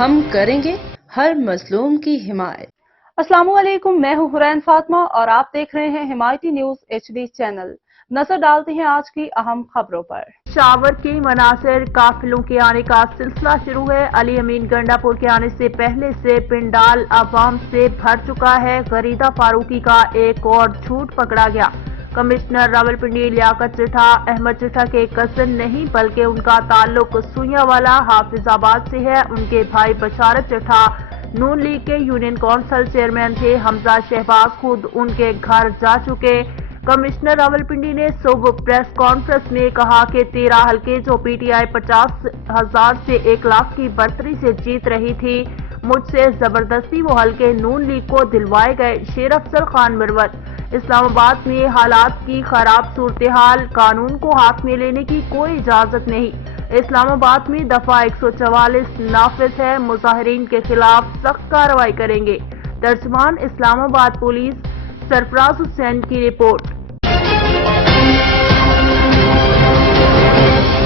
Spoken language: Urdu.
ہم کریں گے ہر مظلوم کی حمایت۔ السلام علیکم، میں ہوں حرین فاطمہ اور آپ دیکھ رہے ہیں حمایتی نیوز HD چینل۔ نظر ڈالتے ہیں آج کی اہم خبروں پر۔ پشاور کے مناظر قافلوں کے آنے کا سلسلہ شروع ہے۔ علی امین گنڈا پور کے آنے سے پہلے سے پنڈال عوام سے بھر چکا ہے۔ غریدہ فاروقی کا ایک اور جھوٹ پکڑا گیا۔ کمشنر راولپنڈی لیاقت چٹھا احمد چٹھا کے کزن نہیں بلکہ ان کا تعلق سوئیاں والا حافظ آباد سے ہے۔ ان کے بھائی بشارت چٹھا نون لیگ کے یونین کونسل چیئرمین تھے۔ حمزہ شہباز خود ان کے گھر جا چکے۔ کمشنر راولپنڈی نے صبح پریس کانفرنس میں کہا کہ 13 حلقے جو پی ٹی آئی 50,000 سے 1 لاکھ کی برتری سے جیت رہی تھی، مجھ سے زبردستی وہ حلقے نون لیگ کو دلوائے گئے۔ شیر افضل خان مروت۔ اسلام آباد میں حالات کی خراب صورتحال، قانون کو ہاتھ میں لینے کی کوئی اجازت نہیں۔ اسلام آباد میں دفعہ 144 نافذ ہے، مظاہرین کے خلاف سخت کارروائی کریں گے۔ ترجمان اسلام آباد پولیس سرفراز حسین کی رپورٹ۔